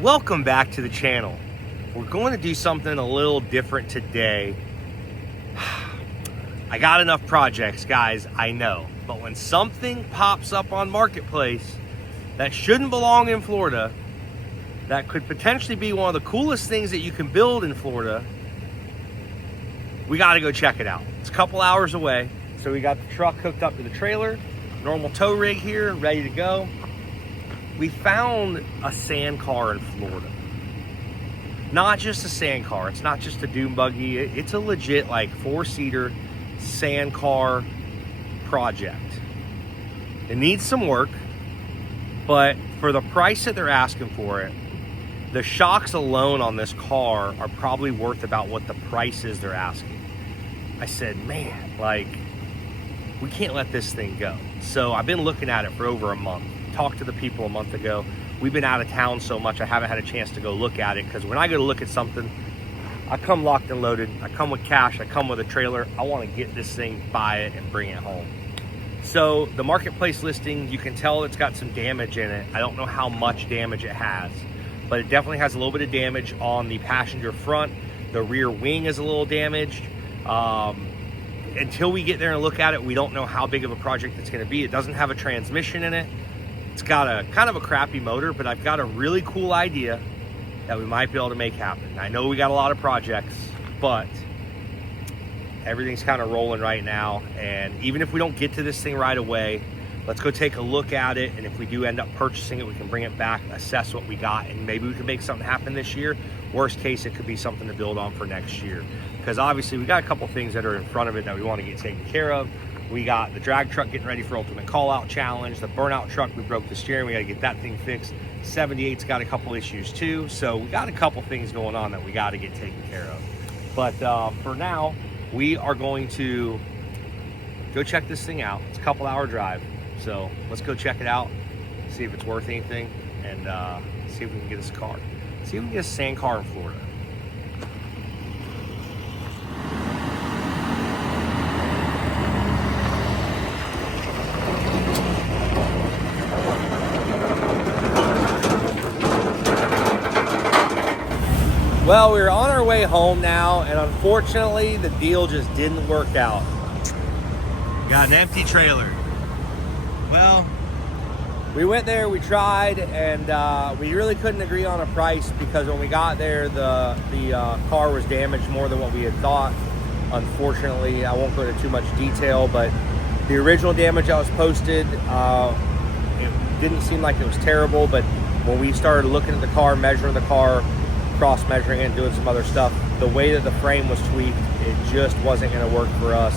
Welcome back to the channel. We're going to do something a little different today. I got enough projects, guys, I know. But when something pops up on Marketplace that shouldn't belong in Florida, that could potentially be one of the coolest things that you can build in Florida, we got to go check it out. It's a couple hours away. So we got the truck hooked up to the trailer, normal tow rig here, ready to go. We found a sand car in Florida. Not just a sand car. It's not just a dune buggy. It's a legit like 4-seater sand car project. It needs some work, but for the price that they're asking for it, the shocks alone on this car are probably worth about what the price is they're asking. I said, man, like, we can't let this thing go. So I've been looking at it for over a month. Talked to the people a month ago. We've been out of town so much I haven't had a chance to go look at it, because when I go to look at something, I come locked and loaded. I come with cash. I come with a trailer. I want to get this thing, buy it, and bring it home. So the Marketplace listing, you can tell it's got some damage in it. I don't know how much damage it has, but it definitely has a little bit of damage on the passenger front. The rear wing is a little damaged. Until we get there and look at it, we don't know how big of a project it's going to be. It doesn't have a transmission in it. It's got a kind of a crappy motor, but I've got a really cool idea that we might be able to make happen. I know we got a lot of projects, but everything's kind of rolling right now. And even if we don't get to this thing right away, let's go take a look at it. And if we do end up purchasing it, we can bring it back, assess what we got, and maybe we can make something happen this year. Worst case, it could be something to build on for next year. Because obviously we got a couple things that are in front of it that we want to get taken care of. We got the drag truck getting ready for Ultimate Callout Challenge. The burnout truck, we broke the steering. We got to get that thing fixed. 78's got a couple issues too. So we got a couple things going on that we got to get taken care of. But for now, we are going to go check this thing out. It's a couple hour drive. So let's go check it out, see if it's worth anything, and see if we can get us a car. See if we can get a sand car in Florida. Well, we're on our way home now, and unfortunately, the deal just didn't work out. Got an empty trailer. Well, we went there, we tried, and we really couldn't agree on a price, because when we got there, the car was damaged more than what we had thought. Unfortunately, I won't go into too much detail, but the original damage that was posted, it didn't seem like it was terrible, but when we started looking at the car, measuring the car, cross-measuring it and doing some other stuff, the way that the frame was tweaked, it just wasn't going to work for us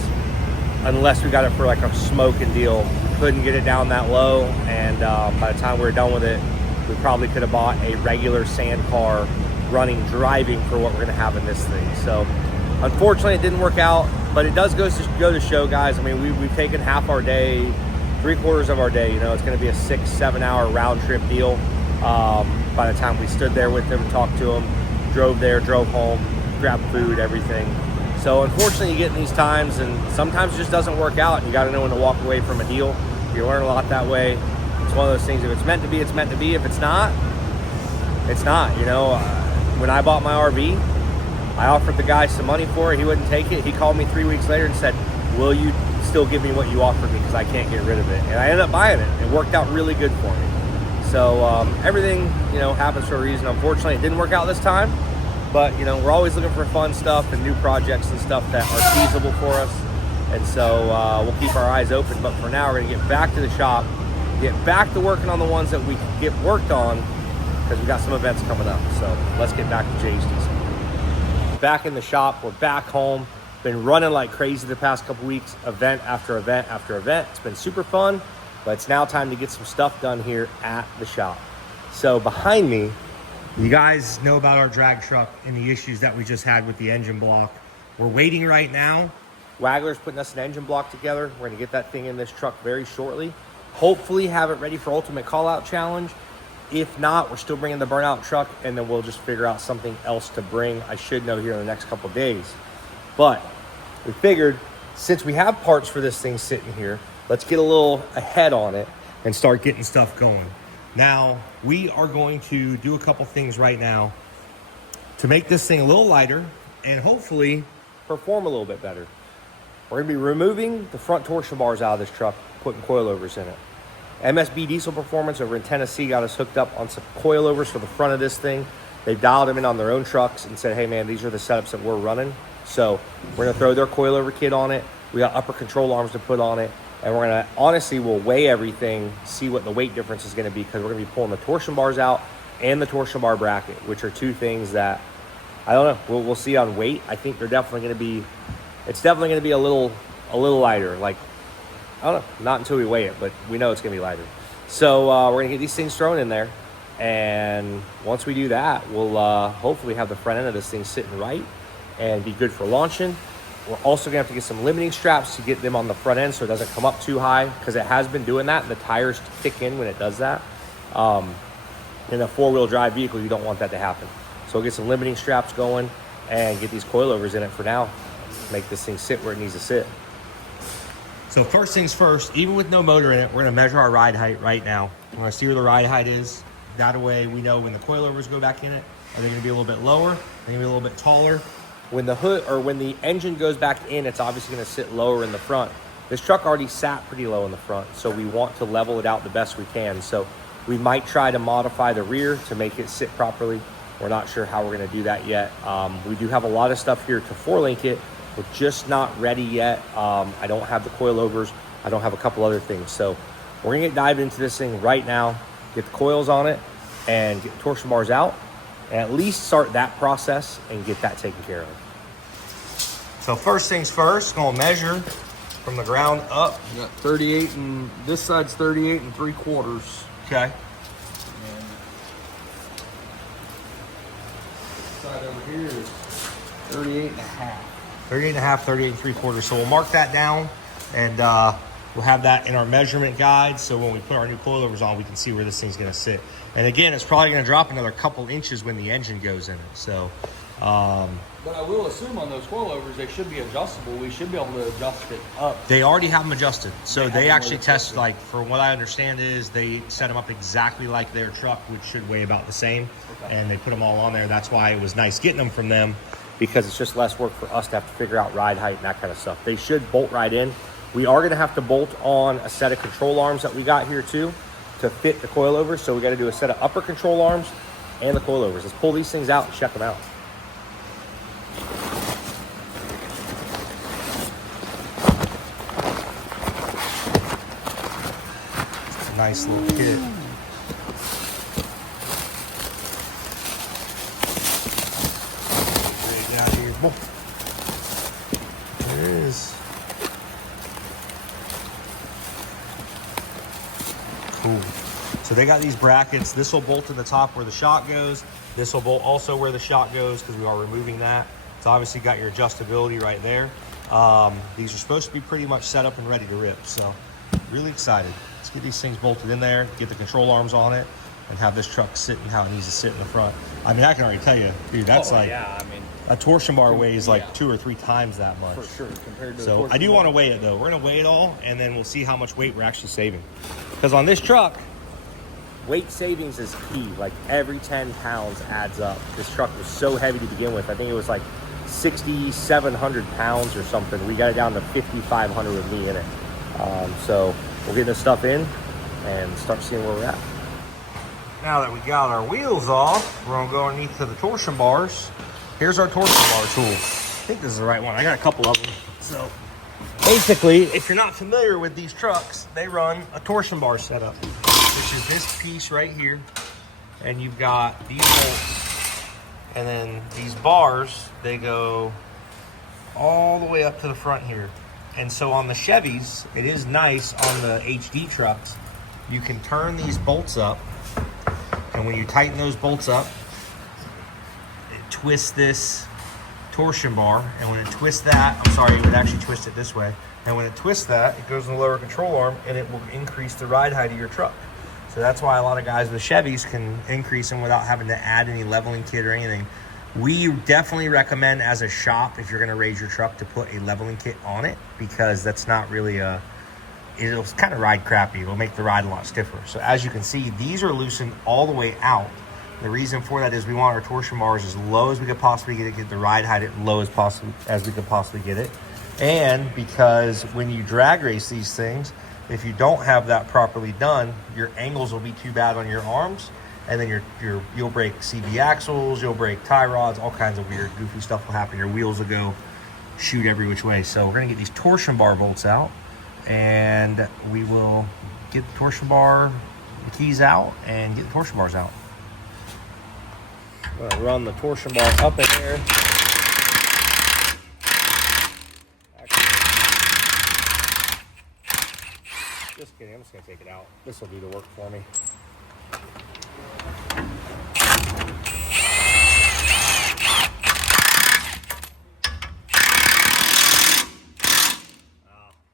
unless we got it for like a smoking deal. We couldn't get it down that low, and by the time we were done with it, we probably could have bought a regular sand car driving for what we're going to have in this thing. So unfortunately it didn't work out, but it does go to show, guys. I mean, we've taken half our day, 3/4 of our day. You know, it's going to be a 6-7 hour round trip deal. By the time we stood there with them, talked to them, drove there, drove home, grabbed food, everything. So unfortunately, you get in these times, and sometimes it just doesn't work out, and you got to know when to walk away from a deal. You learn a lot that way. It's one of those things, if it's meant to be, it's meant to be. If it's not, it's not. You know, when I bought my RV, I offered the guy some money for it. He wouldn't take it. He called me 3 weeks later and said, will you still give me what you offered me, because I can't get rid of it? And I ended up buying it. It worked out really good for me. So everything, you know, happens for a reason. Unfortunately, it didn't work out this time, but, you know, we're always looking for fun stuff and new projects and stuff that are feasible for us. And so we'll keep our eyes open. But for now, we're going to get back to the shop, get back to working on the ones that we can get worked on, because we got some events coming up. So let's get back to JHDC. Back in the shop, we're back home. Been running like crazy the past couple weeks, event after event after event. It's been super fun. But it's now time to get some stuff done here at the shop. So behind me, you guys know about our drag truck and the issues that we just had with the engine block. We're waiting right now. Wagler's putting us an engine block together. We're gonna get that thing in this truck very shortly. Hopefully have it ready for Ultimate Callout Challenge. If not, we're still bringing the burnout truck, and then we'll just figure out something else to bring. I should know here in the next couple of days. But we figured, since we have parts for this thing sitting here, let's get a little ahead on it and start getting stuff going. Now, we are going to do a couple things right now to make this thing a little lighter and hopefully perform a little bit better. We're gonna be removing the front torsion bars out of this truck, putting coilovers in it. MSB Diesel Performance over in Tennessee got us hooked up on some coilovers for the front of this thing. They've dialed them in on their own trucks and said, hey man, these are the setups that we're running. So we're gonna throw their coilover kit on it. We got upper control arms to put on it. And we're gonna, honestly, we'll weigh everything, see what the weight difference is gonna be, because we're gonna be pulling the torsion bars out and the torsion bar bracket, which are two things that, I don't know, we'll see on weight. I think they're definitely gonna be, it's definitely gonna be a little lighter. Like, I don't know, not until we weigh it, but we know it's gonna be lighter. So we're gonna get these things thrown in there. And once we do that, we'll hopefully have the front end of this thing sitting right and be good for launching. We're also gonna have to get some limiting straps to get them on the front end so it doesn't come up too high, because it has been doing that and the tires kick in when it does that. In a four-wheel drive vehicle, you don't want that to happen. So we'll get some limiting straps going and get these coilovers in it for now. Make this thing sit where it needs to sit. So first things first, even with no motor in it, we're gonna measure our ride height right now. We're gonna see where the ride height is. That way we know when the coilovers go back in it, are they gonna be a little bit lower? Are they gonna be a little bit taller? When the hood, or when the engine goes back in, it's obviously gonna sit lower in the front. This truck already sat pretty low in the front, so we want to level it out the best we can. So we might try to modify the rear to make it sit properly. We're not sure how we're gonna do that yet. We do have a lot of stuff here to 4-link it. We're just not ready yet. I don't have the coilovers. I don't have a couple other things. So we're gonna get dived into this thing right now, get the coils on it and get the torsion bars out, and at least start that process and get that taken care of. So first things first, gonna measure from the ground up. You got 38, and this side's 38 3/4. Okay. And this side over here is 38 1/2. 38 1/2, 38 3/4. So we'll mark that down, and we'll have that in our measurement guide. So when we put our new coilovers on, we can see where this thing's gonna sit. And again, it's probably gonna drop another couple inches when the engine goes in it. So, But I will assume on those coilovers, they should be adjustable. We should be able to adjust it up. they already have them adjusted. So they actually test, adjusted. like, from what I understand is they set them up exactly like their truck, which should weigh about the same. Okay. And they put them all on there. That's why it was nice getting them from them, because it's just less work for us to have to figure out ride height and that kind of stuff. They should bolt right in. We are gonna have to bolt on a set of control arms that we got here too to fit the coilovers. So we gotta do a set of upper control arms and the coilovers. Let's pull these things out and check them out. It's a nice little kit. Get out of here. Boom. There it is. Cool. So they got these brackets. This will bolt to the top where the shock goes. This will bolt also where the shock goes, because we are removing that. It's obviously got your adjustability right there. These are supposed to be pretty much set up and ready to rip. So really excited. Let's get these things bolted in there, get the control arms on it, and have this truck sitting how it needs to sit in the front. I mean, I can already tell you, dude, that's Yeah, I mean, a torsion bar weighs like 2 or 3 times that much. for sure, compared to the So torsion I do bar. want to weigh it though. We're gonna weigh it all, and then we'll see how much weight we're actually saving. Because on this truck, weight savings is key. Like every 10 pounds adds up. This truck was so heavy to begin with. I think it was like 6,700 pounds or something. We got it down to 5,500 with me in it. So we'll get this stuff in and start seeing where we're at. Now that we got our wheels off, we're gonna go underneath to the torsion bars. Here's our torsion bar tool. I think this is the right one. I got a couple of them. So basically, if you're not familiar with these trucks, they run a torsion bar setup, which is this piece right here. And you've got these bolts, and then these bars, they go all the way up to the front here. And so on the Chevys, it is nice on the HD trucks, you can turn these bolts up, and when you tighten those bolts up, it twists this torsion bar, and when it twists that, I'm sorry, you would actually twist it this way, and when it twists that, it goes in the lower control arm, and it will increase the ride height of your truck. So that's why a lot of guys with Chevys can increase them without having to add any leveling kit or anything. We definitely recommend as a shop, if you're gonna raise your truck, to put a leveling kit on it, because that's not really a it'll kind of ride crappy. It'll make the ride a lot stiffer. So as you can see, these are loosened all the way out. The reason for that is we want our torsion bars as low as we could possibly get the ride height as low as we could possibly get it. And because when you drag race these things, if you don't have that properly done, your angles will be too bad on your arms, and then you'll break CV axles, you'll break tie rods, all kinds of weird, goofy stuff will happen. Your wheels will go shoot every which way. So we're gonna get these torsion bar bolts out, and we will get the torsion bar, the keys out, and get the torsion bars out. I'm gonna run the torsion bar up in there. Just kidding, I'm just gonna take it out. This will do the work for me.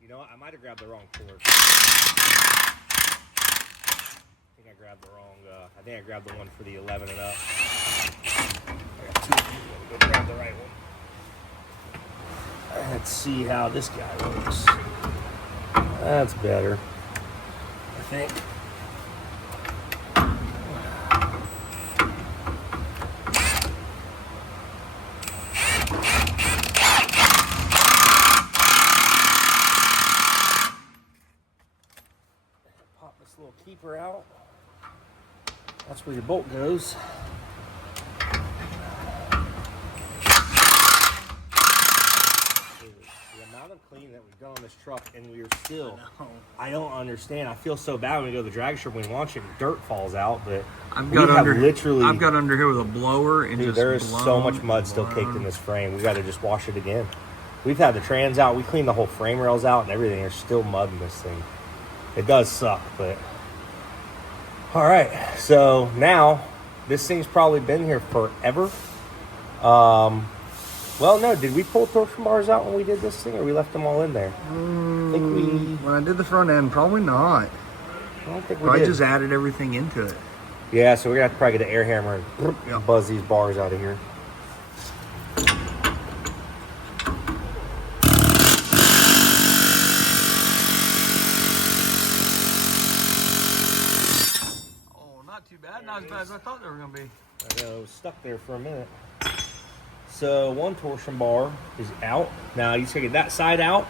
You know what? I might have grabbed the wrong cord. I grabbed the wrong, I think I grabbed the one for the 11 and up. I got two. Go grab the right one. Let's see how this guy works. That's better, I think. Pop this little keeper out. That's where your bolt goes. The amount of cleaning that we've done on this truck, and we're still, I don't understand. I feel so bad when we go to the drag strip when we launch it and dirt falls out, but I've got under here with a blower, and dude, there is so much mud still caked in this frame. We got to just wash it again. We've had the trans out, we cleaned the whole frame rails out and everything. There's still mud in this thing. It does suck, but all right, so now this thing's probably been here forever. Well, no, did we pull torsion bars out when we did this thing, or we left them all in there? I think when I did the front end, probably not. I don't think we did. I just added everything into it. Yeah, so we're gonna have to probably get an air hammer and buzz these bars out of here. Not as bad as I thought they were going to be. I know, it was stuck there for a minute. So one torsion bar is out. Now you just gotta get that side out,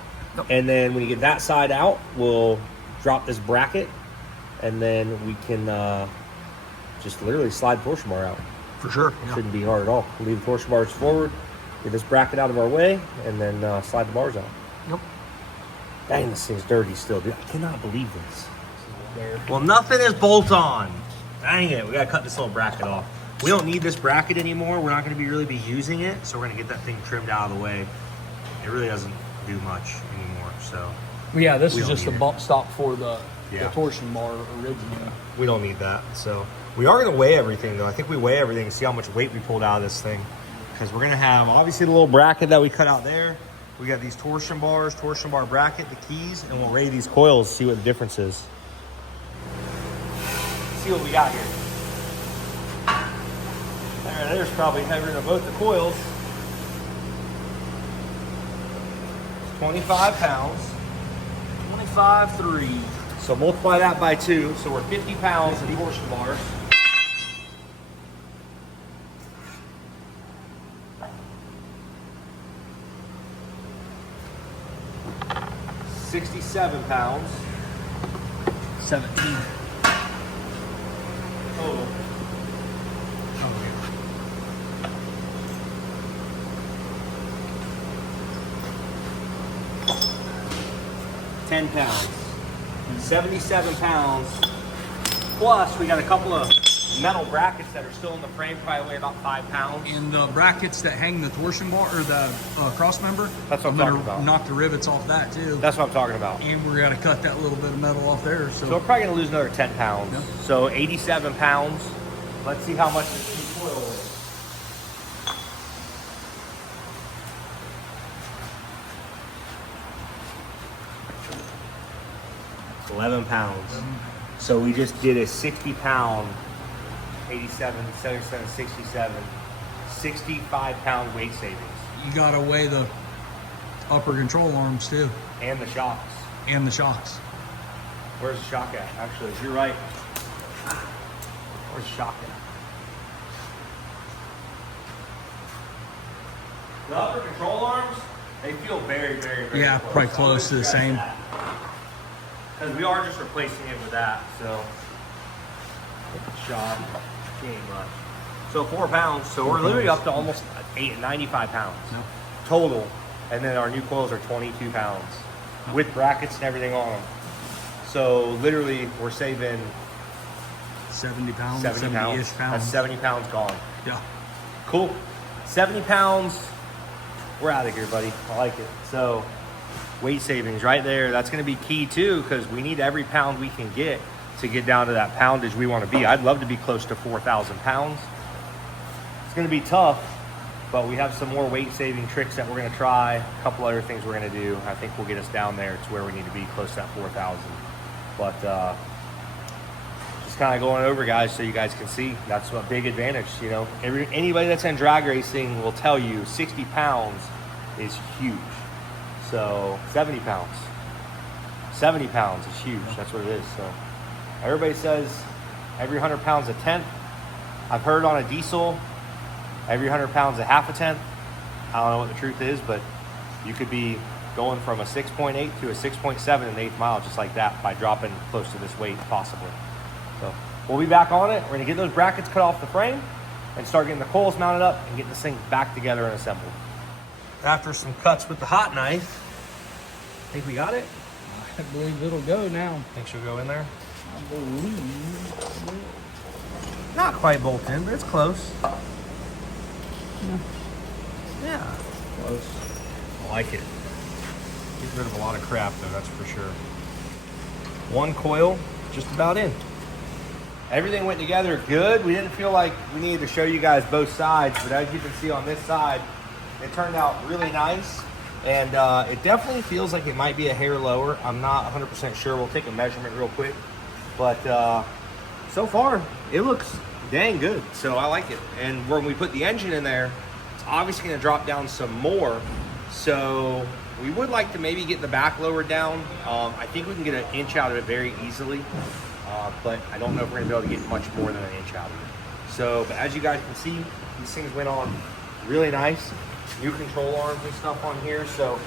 and then when you get that side out, we'll drop this bracket, and then we can just literally slide the torsion bar out. For sure. It shouldn't be hard at all. We'll leave the torsion bars forward, get this bracket out of our way, and then slide the bars out. Yep. Dang, this thing's dirty still, dude. I cannot believe this. Well, nothing is bolt on. Dang it, we gotta cut this little bracket off. We don't need this bracket anymore. We're not gonna really be using it, so we're gonna get that thing trimmed out of the way. It really doesn't do much anymore, so. Yeah, this is just a bump stop for the torsion bar originally. We don't need that, so. We are gonna weigh everything though. I think we weigh everything and see how much weight we pulled out of this thing. Because we're gonna have, obviously, the little bracket that we cut out there. We got these torsion bars, torsion bar bracket, the keys, and we'll weigh these coils, see what the difference is. See what we got here. There's probably heavier than both the coils. 25 pounds. 25.3. So multiply that by 2. So we're 50 pounds in torsion bars. £67. 17. Total. 10 pounds. 77 pounds. Plus, we got a couple of metal brackets that are still in the frame, probably weigh about 5 pounds. And the brackets that hang the torsion bar or the cross member. That's what I'm talking about. Knock the rivets off that too. That's what I'm talking about. And we're gonna cut that little bit of metal off there. So we're probably gonna lose another 10 pounds. Yep. So 87 pounds. Let's see how much this new coil is. 11 pounds. So we just did a 60 pound, 87, 77, 67, 65 pound weight savings. You gotta weigh the upper control arms too. And the shocks. And the shocks. Where's the shock at? Actually, you're right. Where's the shock at? The upper control arms, they feel very, very, very Yeah, close. probably close to the same. Because we are just replacing it with that, so. Shock, she ain't much. So 4 pounds, so we're literally up to almost 95 pounds total. And then our new coils are 22 pounds with brackets and everything on them. So literally we're saving 70 pounds, 70 pounds. 70-ish pounds. That's 70 pounds gone. Yeah. Cool. 70 pounds. We're out of here, buddy. I like it. So weight savings right there. That's going to be key too, because we need every pound we can get to get down to that poundage we want to be. I'd love to be close to 4,000 pounds. It's going to be tough, but we have some more weight saving tricks that we're going to try. A couple other things we're going to do. I think will get us down there to where we need to be, close to that 4,000. But just kind of going over, guys, so you guys can see. That's a big advantage. You know, anybody that's in drag racing will tell you 60 pounds is huge. So 70 pounds. 70 pounds is huge. That's what it is. So everybody says every 100 pounds a tenth. I've heard on a diesel, every 100 pounds a half a tenth. I don't know what the truth is, but you could be going from a 6.8 to a 6.7 in the 8th mile just like that by dropping close to this weight possibly. So we'll be back on it. We're gonna get those brackets cut off the frame and start getting the coils mounted up and getting this thing back together and assembled. After some cuts with the hot knife, think we got it? I believe it'll go now. Think she'll go in there? I believe. Not quite bolt in, but it's close. Yeah. Close. I like it. Gets rid of a lot of crap though, that's for sure. One coil, just about in. Everything went together good. We didn't feel like we needed to show you guys both sides, but as you can see on this side, it turned out really nice. And it definitely feels like it might be a hair lower. I'm not 100% sure. We'll take a measurement real quick. But so far, it looks dang good. So I like it. And when we put the engine in there, it's obviously going to drop down some more. So we would like to maybe get the back lowered down. I think we can get an inch out of it very easily. But I don't know if we're going to be able to get much more than an inch out of it. So, but as you guys can see, these things went on really nice. New control arms and stuff on here. So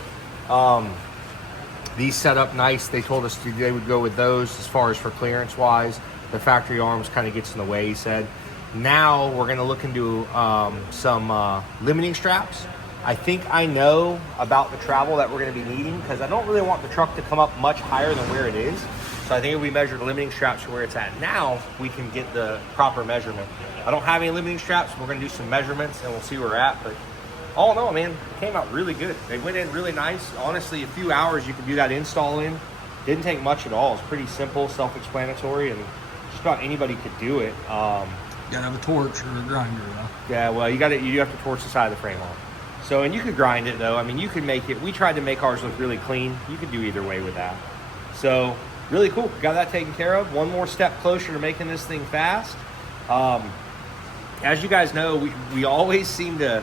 these set up nice. They told us they would go with those as far as for clearance wise. The factory arms kind of gets in the way, he said. Now we're going to look into some limiting straps. I think I know about the travel that we're going to be needing because I don't really want the truck to come up much higher than where it is. So I think if we measure the limiting straps to where it's at now, we can get the proper measurement. I don't have any limiting straps. We're going to do some measurements and we'll see where we're at. But all in all, man, it came out really good. They went in really nice. Honestly, a few hours you could do that install in. Didn't take much at all. It's pretty simple, self-explanatory, and just about anybody could do it. You gotta have a torch or a grinder though. Yeah, well, you do have to torch the side of the frame off. So, and you could grind it though. I mean, you could make it. We tried to make ours look really clean. You could do either way with that. So, really cool. Got that taken care of. One more step closer to making this thing fast. As you guys know, we always seem to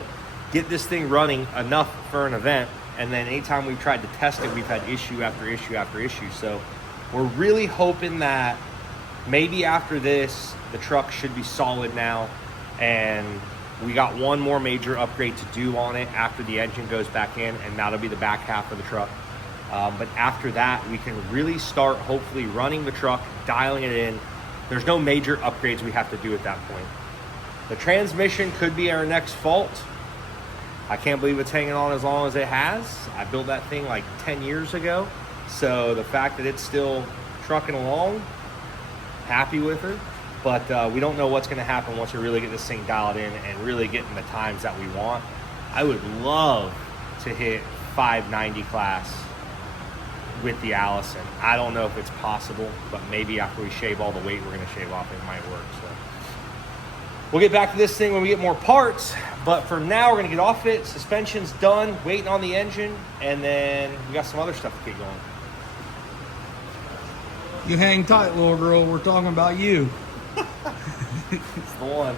get this thing running enough for an event, and then anytime we've tried to test it, we've had issue after issue after issue. So we're really hoping that maybe after this, the truck should be solid now, and we got one more major upgrade to do on it after the engine goes back in, and that'll be the back half of the truck. But after that, we can really start hopefully running the truck, dialing it in. There's no major upgrades we have to do at that point. The transmission could be our next fault. I can't believe it's hanging on as long as it has. I built that thing like 10 years ago. So the fact that it's still trucking along, happy with her. But we don't know what's going to happen once we really get this thing dialed in and really getting the times that we want. I would love to hit 590 class with the Allison. I don't know if it's possible, but maybe after we shave all the weight we're going to shave off, it might work. So we'll get back to this thing when we get more parts, but for now we're going to get off it. Suspension's done, waiting on the engine, and then we got some other stuff to get going. You hang tight, little girl. We're talking about you. It's the one.